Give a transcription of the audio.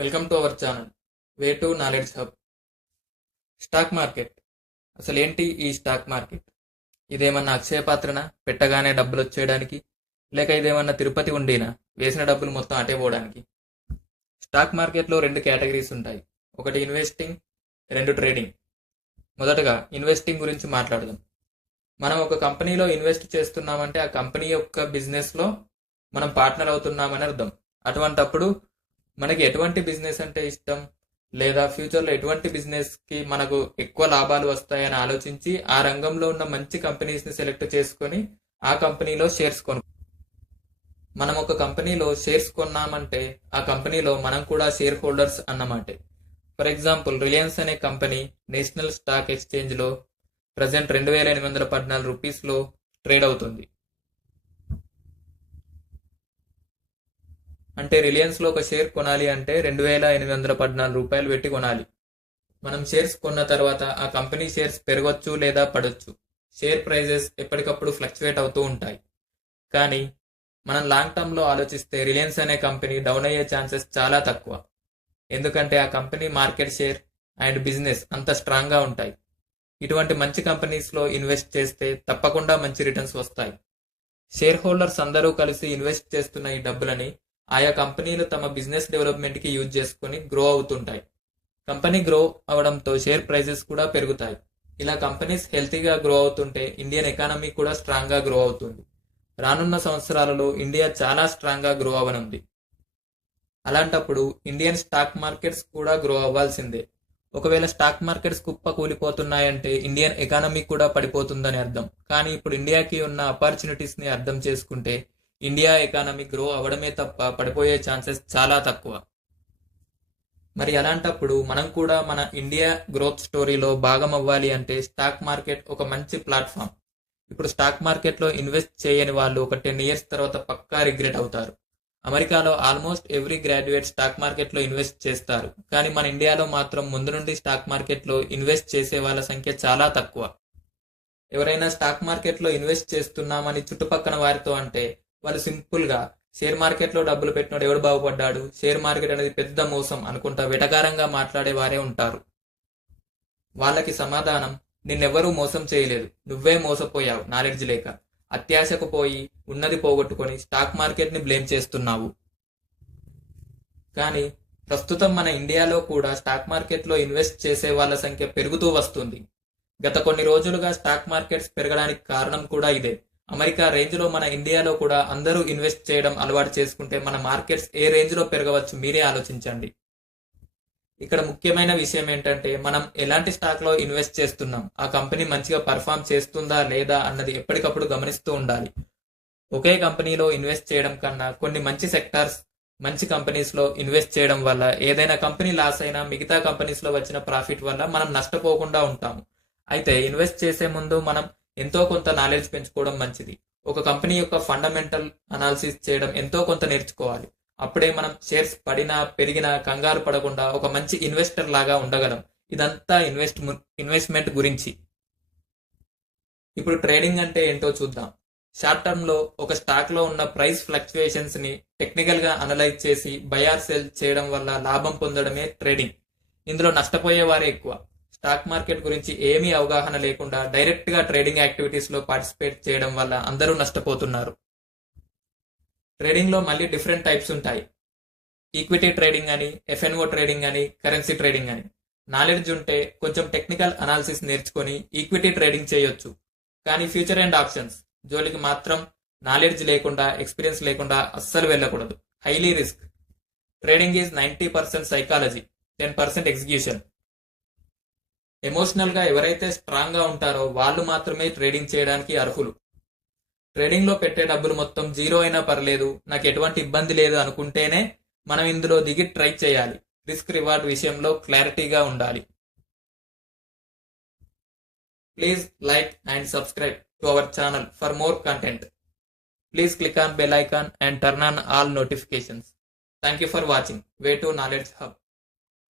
Welcome to our channel way to knowledge hub. Stock market అసలు ఏంటి? ఈ stock market ఇదేమన్నా అక్షయ పాత్రనా, పెట్టగానే డబ్బులు వచ్చేయడానికి? లేక ఇదేమన్నా తిరుపతి ఉండీనా, వేసిన డబ్బులు మొత్తం అటే పోవడానికి? స్టాక్ మార్కెట్లో రెండు కేటగిరీస్ ఉంటాయి. ఒకటి ఇన్వెస్టింగ్, రెండు ట్రేడింగ్. మొదటగా ఇన్వెస్టింగ్ గురించి మాట్లాడదాం. మనం ఒక కంపెనీలో ఇన్వెస్ట్ చేస్తున్నామంటే ఆ కంపెనీ యొక్క బిజినెస్లో మనం పార్ట్నర్ అవుతున్నామని అర్థం. అటువంటప్పుడు మనకి ఎటువంటి బిజినెస్ అంటే ఇష్టం, లేదా ఫ్యూచర్లో ఎటువంటి బిజినెస్కి మనకు ఎక్కువ లాభాలు వస్తాయని ఆలోచించి ఆ రంగంలో ఉన్న మంచి కంపెనీస్ని సెలెక్ట్ చేసుకొని ఆ కంపెనీలో షేర్స్ మనం ఒక కంపెనీలో షేర్స్ కొన్నామంటే ఆ కంపెనీలో మనం కూడా షేర్ హోల్డర్స్ అన్నమాటే. ఫర్ ఎగ్జాంపుల్, రిలయన్స్ అనే కంపెనీ నేషనల్ స్టాక్ ఎక్స్చేంజ్లో ప్రజెంట్ 2814 రూపీస్లో ట్రేడ్ అవుతుంది. అంటే రిలయన్స్లో ఒక షేర్ కొనాలి అంటే 2814 రూపాయలు పెట్టి కొనాలి. మనం షేర్స్ కొన్న తర్వాత ఆ కంపెనీ షేర్స్ పెరగొచ్చు లేదా పడొచ్చు. షేర్ ప్రైజెస్ ఎప్పటికప్పుడు ఫ్లక్చువేట్ అవుతూ ఉంటాయి. కానీ మనం లాంగ్ టర్మ్లో ఆలోచిస్తే రిలయన్స్ అనే కంపెనీ డౌన్ అయ్యే ఛాన్సెస్ చాలా తక్కువ. ఎందుకంటే ఆ company market share and business అంత స్ట్రాంగ్గా ఉంటాయి. ఇటువంటి మంచి కంపెనీస్లో ఇన్వెస్ట్ చేస్తే తప్పకుండా మంచి రిటర్న్స్ వస్తాయి. షేర్ హోల్డర్స్ అందరూ కలిసి ఇన్వెస్ట్ చేస్తున్న ఈ డబ్బులని ఆయా కంపెనీలు తమ బిజినెస్ డెవలప్మెంట్కి యూజ్ చేసుకుని గ్రో అవుతుంటాయి. కంపెనీ గ్రో అవడంతో షేర్ ప్రైజెస్ కూడా పెరుగుతాయి. ఇలా కంపెనీస్ హెల్తీగా గ్రో అవుతుంటే ఇండియన్ ఎకానమీ కూడా స్ట్రాంగ్గా గ్రో అవుతుంది. రానున్న సంవత్సరాలలో ఇండియా చాలా స్ట్రాంగ్గా గ్రో అవనుంది. అలాంటప్పుడు ఇండియన్ స్టాక్ మార్కెట్స్ కూడా గ్రో అవ్వాల్సిందే. ఒకవేళ స్టాక్ మార్కెట్స్ కుప్ప కూలిపోతున్నాయంటే ఇండియన్ ఎకానమీ కూడా పడిపోతుందని అర్థం. కానీ ఇప్పుడు ఇండియాకి ఉన్న ఆపర్చునిటీస్ని అర్థం చేసుకుంటే ఇండియా ఎకానమీ గ్రో అవడమే తప్ప పడిపోయే ఛాన్సెస్ చాలా తక్కువ. మరి అలాంటప్పుడు మనం కూడా మన ఇండియా గ్రోత్ స్టోరీలో భాగం అవ్వాలి అంటే స్టాక్ మార్కెట్ ఒక మంచి ప్లాట్ఫామ్. ఇప్పుడు స్టాక్ మార్కెట్లో ఇన్వెస్ట్ చేయని వాళ్ళు ఒక 10 years తర్వాత పక్కా రిగ్రెట్ అవుతారు. అమెరికాలో ఆల్మోస్ట్ ఎవ్రీ గ్రాడ్యుయేట్ స్టాక్ మార్కెట్లో ఇన్వెస్ట్ చేస్తారు. కానీ మన ఇండియాలో మాత్రం ముందు నుండి స్టాక్ మార్కెట్లో ఇన్వెస్ట్ చేసే వాళ్ళ సంఖ్య చాలా తక్కువ. ఎవరైనా స్టాక్ మార్కెట్లో ఇన్వెస్ట్ చేస్తున్నామని చుట్టుపక్కల వారితో అంటే వాళ్ళు సింపుల్గా షేర్ మార్కెట్లో డబ్బులు పెట్టినోడు ఎవడు బాగుపడ్డాడు, షేర్ మార్కెట్ అనేది పెద్ద మోసం అనుకుంటా వెటకారంగా మాట్లాడే వారే ఉంటారు. వాళ్ళకి సమాధానం, నిన్నెవ్వరూ మోసం చేయలేదు, నువ్వే మోసపోయావు నాలెడ్జ్ లేక. అత్యాశకు పోయి ఉన్నది పోగొట్టుకొని స్టాక్ మార్కెట్ని బ్లేమ్ చేస్తున్నావు. కానీ ప్రస్తుతం మన ఇండియాలో కూడా స్టాక్ మార్కెట్లో ఇన్వెస్ట్ చేసే వాళ్ళ సంఖ్య పెరుగుతూ వస్తుంది. గత కొన్ని రోజులుగా స్టాక్ మార్కెట్స్ పెరగడానికి కారణం కూడా ఇదే. అమెరికా రేంజ్లో మన ఇండియాలో కూడా అందరూ ఇన్వెస్ట్ చేయడం అలవాటు చేసుకుంటే మన మార్కెట్స్ ఏ రేంజ్లో పెరగవచ్చు మీరే ఆలోచించండి. ఇక్కడ ముఖ్యమైన విషయం ఏంటంటే మనం ఎలాంటి స్టాక్లో ఇన్వెస్ట్ చేస్తున్నాం, ఆ కంపెనీ మంచిగా పర్ఫామ్ చేస్తుందా లేదా అన్నది ఎప్పటికప్పుడు గమనిస్తూ ఉండాలి. ఒకే కంపెనీలో ఇన్వెస్ట్ చేయడం కన్నా కొన్ని మంచి సెక్టార్స్, మంచి కంపెనీస్లో ఇన్వెస్ట్ చేయడం వల్ల ఏదైనా కంపెనీ లాస్ అయినా మిగతా కంపెనీస్లో వచ్చిన ప్రాఫిట్ వల్ల మనం నష్టపోకుండా ఉంటాము. అయితే ఇన్వెస్ట్ చేసే ముందు మనం ఎంతో కొంత నాలెడ్జ్ పెంచుకోవడం మంచిది. ఒక కంపెనీ యొక్క ఫండమెంటల్ అనాలిసిస్ చేయడం ఎంతో కొంత నేర్చుకోవాలి. అప్పుడే మనం షేర్స్ పడినా పెరిగినా కంగారు పడకుండా ఒక మంచి ఇన్వెస్టర్ లాగా ఉండగలం. ఇదంతా ఇన్వెస్ట్మెంట్ గురించి. ఇప్పుడు ట్రేడింగ్ అంటే ఏంటో చూద్దాం. షార్ట్ టర్మ్ లో ఒక స్టాక్ లో ఉన్న ప్రైస్ ఫ్లక్చుయేషన్స్ ని టెక్నికల్ గా అనలైజ్ చేసి బై ఆర్ సెల్ చేయడం వల్ల లాభం పొందడమే ట్రేడింగ్. ఇందులో నష్టపోయే వారే ఎక్కువ. స్టాక్ మార్కెట్ గురించి ఏమీ అవగాహన లేకుండా డైరెక్ట్ గా ట్రేడింగ్ యాక్టివిటీస్ లో పార్టిసిపేట్ చేయడం వల్ల అందరూ నష్టపోతున్నారు. ట్రేడింగ్ లో మళ్ళీ డిఫరెంట్ టైప్స్ ఉంటాయి. ఈక్విటీ ట్రేడింగ్ అని, ఎఫ్ఎన్ఓ ట్రేడింగ్ అని, కరెన్సీ ట్రేడింగ్ అని. నాలెడ్జ్ ఉంటే కొంచెం టెక్నికల్ అనాలిసిస్ నేర్చుకొని ఈక్విటీ ట్రేడింగ్ చేయొచ్చు. కానీ ఫ్యూచర్ అండ్ ఆప్షన్స్ జోలికి మాత్రం నాలెడ్జ్ లేకుండా, ఎక్స్పీరియన్స్ లేకుండా అస్సలు వెళ్ళకూడదు. Highly risk. Trading is 90% psychology, 10% execution. Emotional గా ఎవరైతే స్ట్రాంగ్ గా ఉంటారో వాళ్ళు మాత్రమే ట్రేడింగ్ చేయడానికి అర్హులు. ట్రేడింగ్ లో పెట్టే డబ్బులు మొత్తం జీరో అయినా పర్లేదు, నాకు ఎటువంటి ఇబ్బంది లేదు అనుకుంటేనే మనం ఇందులో దిగి ట్రై చేయాలి. రిస్క్ రివార్డ్ విషయంలో క్లారిటీగా ఉండాలి. Please like and subscribe to our channel for more content. Please click on bell icon and turn on all notifications. Thank you for watching Way to Knowledge Hub.